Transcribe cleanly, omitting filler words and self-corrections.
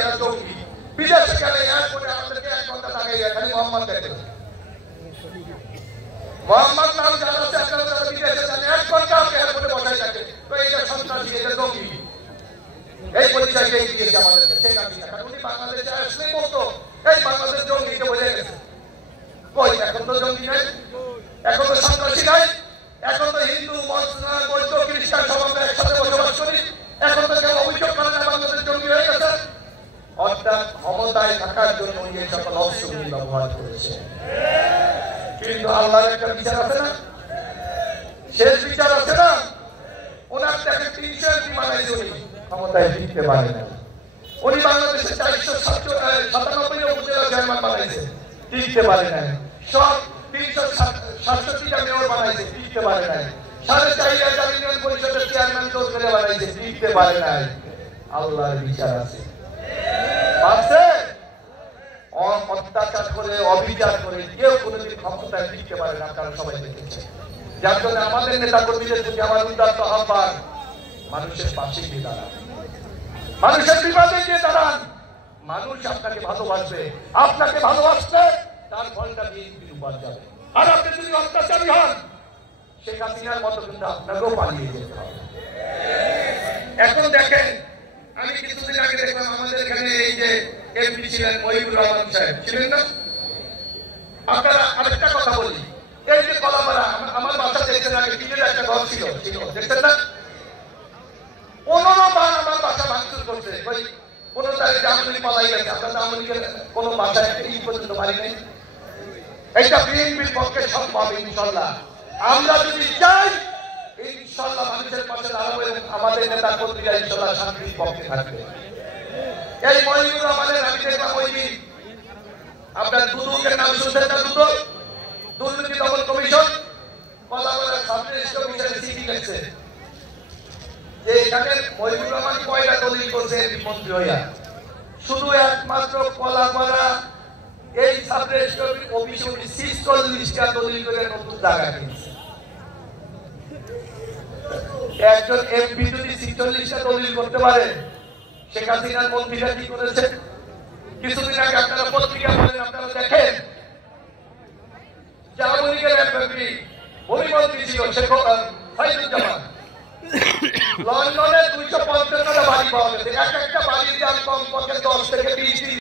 এরা জঙ্গি। বিদেশে গেলে এয়ারপোর্টে আমাদেরকে 1 ঘন্টা লাগাই যায়, খালি মোহাম্মদ দেখে। মোহাম্মদ নাম যারা আছে আপনারা যারা বিদেশে যান 1 ঘন্টা এয়ারপোর্টে বসাই থাকে, তো এইটা সন্ত্রাসী, এটা জঙ্গি। এই পরিচয় কে দিয়েছে আমাদেরকে? শেখ হাসিনা। কারণ উনি বাংলাদেশে আসলেই বলতো এই বাংলাদেশ জঙ্গিকে বোঝা গেছে। কই এখন তো জঙ্গি নাই, এখন তো সন্ত্রাসী নাই, এখন তো হিন্দু মুসলমান বৌদ্ধ খ্রিস্টান সব আমরা একসাথে বসবাস করি। এখন তো কেউ অভিযোগ করে না বাংলাদেশ জঙ্গি হয়ে গেছে। অর্থাৎ ক্ষমতায় থাকার জন্য উনি এই সকল অস্ত্রগুলি ব্যবহার করেছে। কিন্তু আল্লাহর একটা বিচার আছে না, শেষ বিচার আছে না। ওনার তাকে 300 এমপি বানাইছে, উনি ক্ষমতায় টিকতে পারে না। উনি বাংলাদেশের 497 উপজেলা চেয়ারম্যান বানাইছে, টিকতে পারে না। সব 367টা মেয়র বানাইছে, টিকতে পারে না। 4,500 ইউনিয়ন পরিষদের চেয়ারম্যান জোর করে বানাইছে, টিকতে পারে না। আল্লাহর বিচার আছে, আছে। অত্যাচার করে অবিচার করে কেউ কোনোদিন ক্ষমতায় টিকতে পারে না, আপনারা সবাই দেখেছেন। যার জন্য আমাদের নেতা কর্মীদের প্রতি আমার উদাত্ত আহ্বান, মানুষের পাশে গিয়ে দাঁড়ান, মানুষের বিপদে গিয়ে দাঁড়ান। মানুষ আপনাকে ভালোবাসবে, আপনাকে ভালোবাসলে তার ফলটা বিএনপির উপর যাবে। আর আপনি যদি অত্যাচারী হন, শেখ হাসিনার মতো কিন্তু আপনাকেও পালিয়ে যেতে হবে। এখন দেখেন, আমি কিছুদিন আগে দেখলাম আমাদের এখানে এই যে এমপি ছিলেন মহিবুর রহমান সাহেব, ছিলেন না? আপনারা আরেকটা কথা বলি, এই যে কলাপাড়া, আমার বাসা দেখছেন আগে টিনের একটা ঘর ছিল, দেখছেন না? 15 বার আমার বাসা ভাঙচুর করছে। ওই 15 তারিখে আমলি পালাই গেছে, আমরা তো আমলিকে কোনো বাসায় এই পর্যন্ত পারি নাই। এটা বিএনপির পক্ষে সম্ভব ইনশাল্লাহ। আমরা যদি চাই ইনশাল্লাহ মানুষের পাশে দাঁড়াবো এবং আমাদের নেতা কর্মীরা ইনশাল্লাহ শান্তির পক্ষে থাকবে। এই মহিবুর রহমানের আমি দেখলাম ওই দিন আপনার দুদকের নাম শুনছেন না? দুর্নীতি দমন কমিশন কলাপাড়ার সামনে কমিশনের চিঠি লিখছে যে এখানে মহিবুর রহমান কয়টা দলিল করছে মন্ত্রী হইয়া, শুধু একমাত্র কলাপাড়া এই সাবরেজিস্ট্রি অফিসে উনি 46টা দলিল করে নতুন জায়গা কিনছে। একজন এমপি যদি 46টা দলিল করতে পারে, শেখ হাসিনার মন্ত্রীরা কি করেছে? কিছুদিন আগে আপনারা পত্রিকা বলেন, আপনারা দেখেন যে আওয়ামী লীগের এমপি ভূমিমন্ত্রী ছিল শেখ ফাইজুজ্জামান, লন্ডনে 255টা বাড়ি পাওয়া গেছে। এক একটা বাড়ির দাম কমপক্ষে 10 থেকে 20